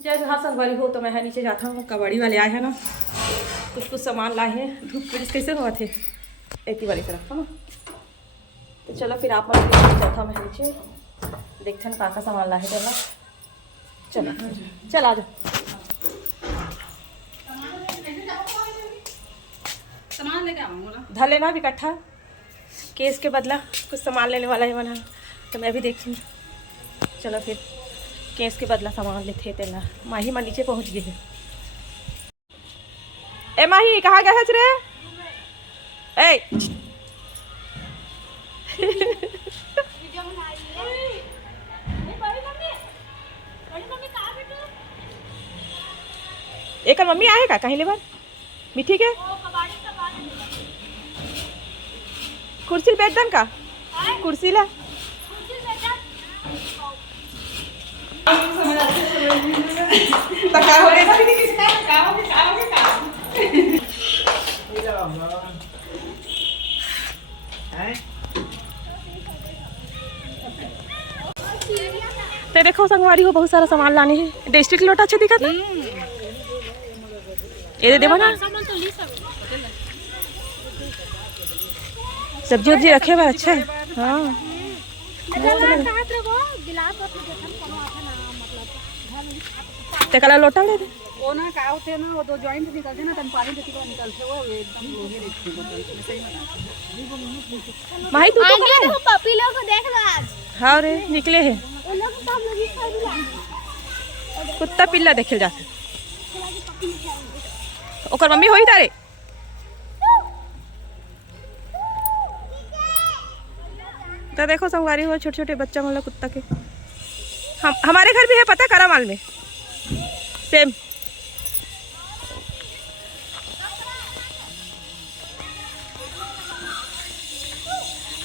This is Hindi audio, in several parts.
जैसे हाँ संगवारी हो तो मैं नीचे जाता हूँ। कबाड़ी वाले आए हैं ना, कुछ कुछ सामान लाए हैं। धूप पुलिस कैसे हुआ थे एक ही वाली तरफ है ना। तो चलो फिर आप मतलब जाता मैं नीचे देखते हैं का सामान लाए थे ना। चलो चल आ जाओ। सामान लेके आऊँगा धर लेना भी इकट्ठा, केस के बदला कुछ सामान लेने वाला है मना, तो मैं भी देखी। चलो फिर केस के बदला सामान लेते थे ना। माही माँ नीचे पहुँच गई है। ए माही कहाँ गया रे? ए एक मम्मी आए का कहीं ले बार मिठी के कुर्सी बैठ दन का कुर्सी ला ते देखो संगवारी हो बहुत सारा सामान लाने हैं। डिस्ट्रिक्ट लोटा अच्छा दिखा था ये दे देवा ना। सब्जी वब्जी रखे हुए अच्छा है। हाँ ते कला लोटा ले दे वो ना का होते ना वो दो जॉइंट निकलते ना तन पानी देती को निकलते वो एकदम लोहे देखते बोतल सही में। माही तू तो कहां देखो पपी लोग को देख लो आज। हाँ रे निकले हैं उन लोग को हम लोग ही खाई दिला। कुत्ता पिल्ला देखे जा ओकर मम्मी होई तारे। तो देखो संगवारी हो छोटे छोटे बच्चा मतलब कुत्ता के। हमारे घर भी है पता करामाल में सेम।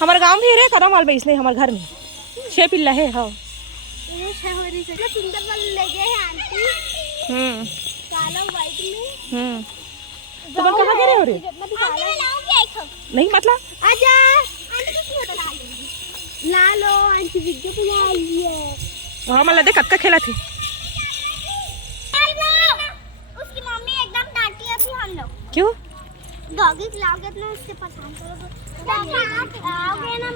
हमारे गांव भी है करामाल में, इसलिए हमारे घर में 6 पिल्ला है। हाँ ये शहरी से सुंदर वाले लगे हैं आंटी। काला व्हाइट में। तो बन कहाँ गए हो रे? नहीं मतलब आजा आंटी कुछ नहीं बता रही। ला लो आंटी वीडियो बना रही है। वहाँ मतलब देख कब का खेला थी। उसकी मम्मी एकदम डांटी है फिर हम लोग। क्यों? डॉगी खिलाओगे ना उससे परेशान करोगे। आओगे ना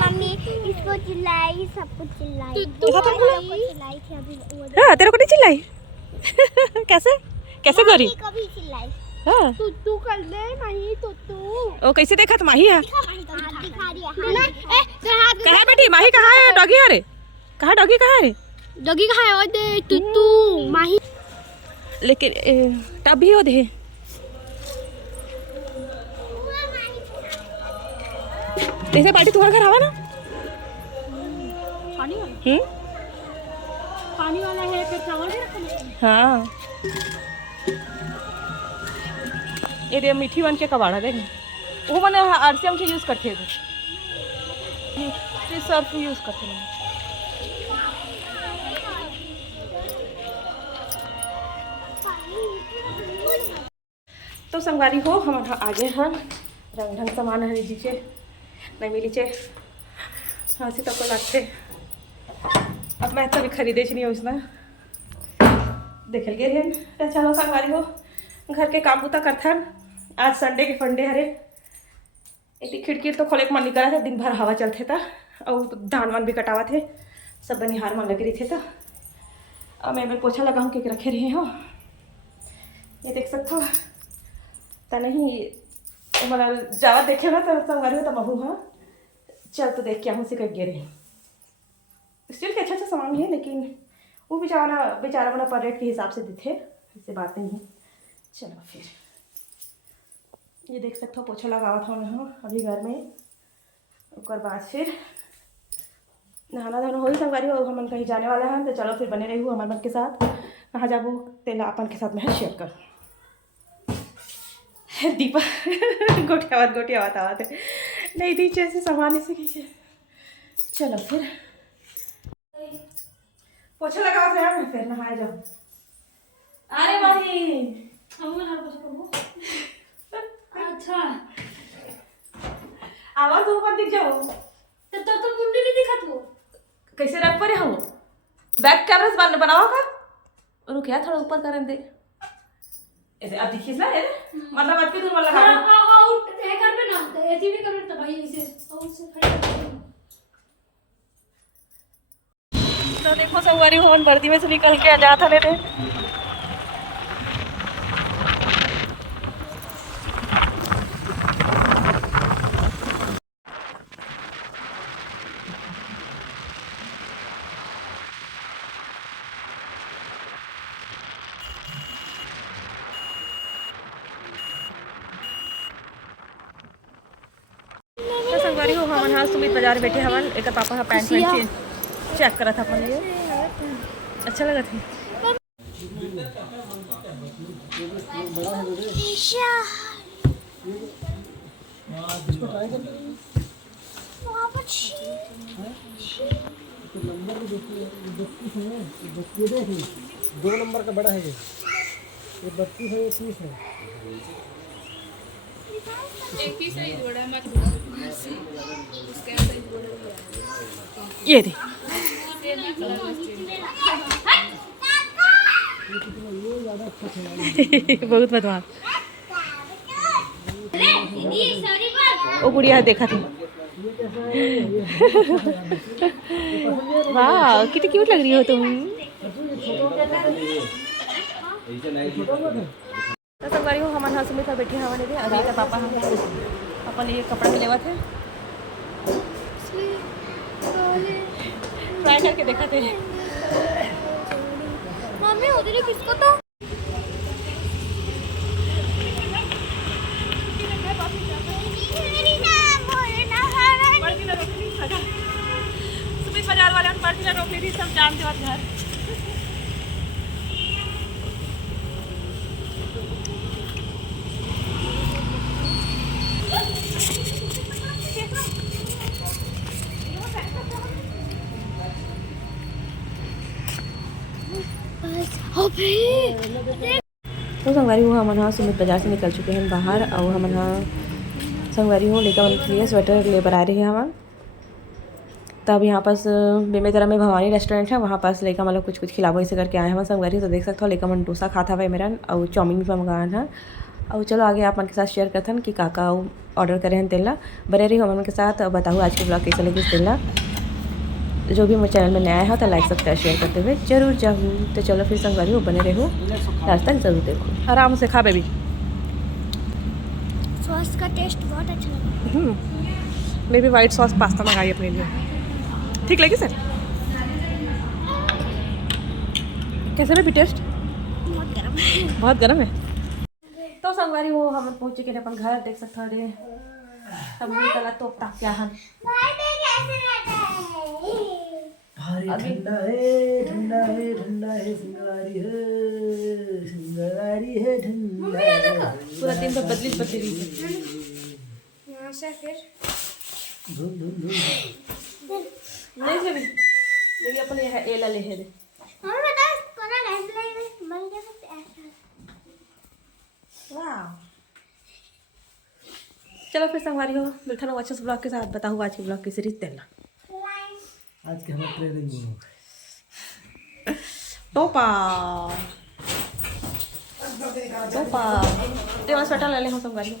मम्मी इसको चिल्लाई सबको चिल्लाई। चिल्लाई थी अभी वो। हाँ तेरे को नहीं चिल्लाई? कैसे कैसे गोरी? कभी चिल्लाई। हाँ तू कर ले नहीं तो तू। ओ कैसे देखा तो माही है। दिखा रही है। कहाँ बेटी माही कहाँ है? डॉगी है रे? कहाँ डॉगी कहाँ है रे? डॉगी कहाँ है? वो दे तू माही। लेकिन टब भी हो दे। जैसे पार्टी तुम्हारे घर आवा ना पानी वाला। पानी वाला है फिर चावल भी रखना। हाँ ये दे मीठी बन के कबाड़ा देख वो मैंने आरसीएम के यूज़ करते थे सर्फ यूज़ करते हैं। तो संगवारी हो हम आगे हैं रंग ढंग सामान है लीजिए नहीं मिली चे हंसी तक को लगते। अब मैं तो भी खरीदे नहीं उसमें देख गए हैं। चलो संगवारी हो घर के काम बुता करता आज संडे के फंडे हरे एक खिड़की तो खोले के मन नहीं करा था। दिन भर हवा चलते था और तो धान वान भी कटावा थे सब बनिहार मन लगे रही थे। तो अब मैं पोछा लगा हूँ कि रखे रहे हो ये देख सकते हो तो नहीं मतलब जावा देखे ना तो संगवारी हो तो महू हाँ चल तो देख के हूँ से कह गिरे स्टील के अच्छा अच्छा सामान है लेकिन वो बेचारा बड़ा पर रेट के हिसाब से देते इससे बात नहीं है। चलो फिर ये देख सकते हो पोछा लगावा था मैं अभी घर में उसके बाद फिर नहाना धोना हो ही संगवारी हो हम कहीं जाने वाला है तो चलो फिर बने रही हूँ हमारे मन के साथ कहाँ जाबो तेला अपन के साथ मैं शेयर कर दीपा गोटिया बात आते नहीं दी जैसे सामान से खींचे। चलो फिर पोछा लगा था मैं फिर नहाए जाओ। अरे भाई अच्छा आवाज तो ऊपर दिख जाओ तो मुंडी नहीं दिखा तू। कैसे रख पड़े हम बैक कैमरा बनावा कर रुक यार थोड़ा ऊपर करन दे ऐसे अब दिखिस ना ये मतलब अब दूर वाला हाँ आउट है कर पे ना ऐसे भी कर तो भाई ऐसे आउट से खड़े तो देखो संगवारी हो हम वर्दी में से निकल के आ जाता ले रे तो संगवारी हो हमन हाल सुमित बाजार बैठे हमन एक पापा का पैंट चेक करा था अपन ये अच्छा लगा था दो नंबर का बड़ा है ये 32 है ये 30 है ये दे बहुत बदमाश ओ गुड़िया देखा थी वाह कितनी क्यूट लग रही हो तुम तो संगवारी हो हमारे हाथ में था बैठी हमारे दे अभी का पापा हम अपन ये कपड़ा लेवा थे ट्राई करके देखा थे मम्मी उधर किसको तो सुमित बाजार वाले पर्ची रोक ली थी सब जानते बात घर तो संगवारी हो हम सुमित बाजार से निकल चुके हैं बाहर और हम संगवारी हो लेकर उनके लिए स्वेटर लेकर आ रहे हैं हम तब यहाँ पास बेमेतरा में भवानी रेस्टोरेंट है वहाँ पास लेकर मतलब कुछ खिलाबो ऐसे करके आए हैं संगवारी तो देख सकते हो लेकर मन डोसा खाता हुआ मेरा और चाउमीन भी मंगाया है और चलो आगे आप मन के साथ शेयर करते हैं कि काका ऑर्डर करे हैं तेला बने रही हम के साथ बताऊँ आज के ब्लॉग कैसे लगी तेला जो भी मेरे चैनल में नया है तो लाइक सब्सक्राइब शेयर करते हुए जरूर जाऊँ तो चलो फिर संगवारी हो बने रहो लास्ट तक जरूर देखो आराम से खा बेबी सॉस का टेस्ट बहुत अच्छा लगा मैं भी वाइट सॉस पास्ता मंगाई अपने लिए ठीक लगी सर कैसे बेबी टेस्ट बहुत गर्म है बहुत गर्म है तो संगवारी हो हम पहुंच चुके हैं अपन घर देख सकते हो रे सब भी कला तो क्या हम भारी ठंडा है सिंगारी है ठंडा पूरा दिन तो बदली रही है यहाँ से फिर नहीं से भी अपन ये है एला ले है रे मम्मी बता कोना ऐसे मन के ऐसा वाह चलो फिर संगवारी हो मिलता हूँ अच्छे से ब्लॉग के साथ बताऊँ आज के ब्लॉग की सीरीज तेला आज के हमारे ट्रेनिंग टोपा टोपा तेरा स्वेटर ले ले हम संगवारी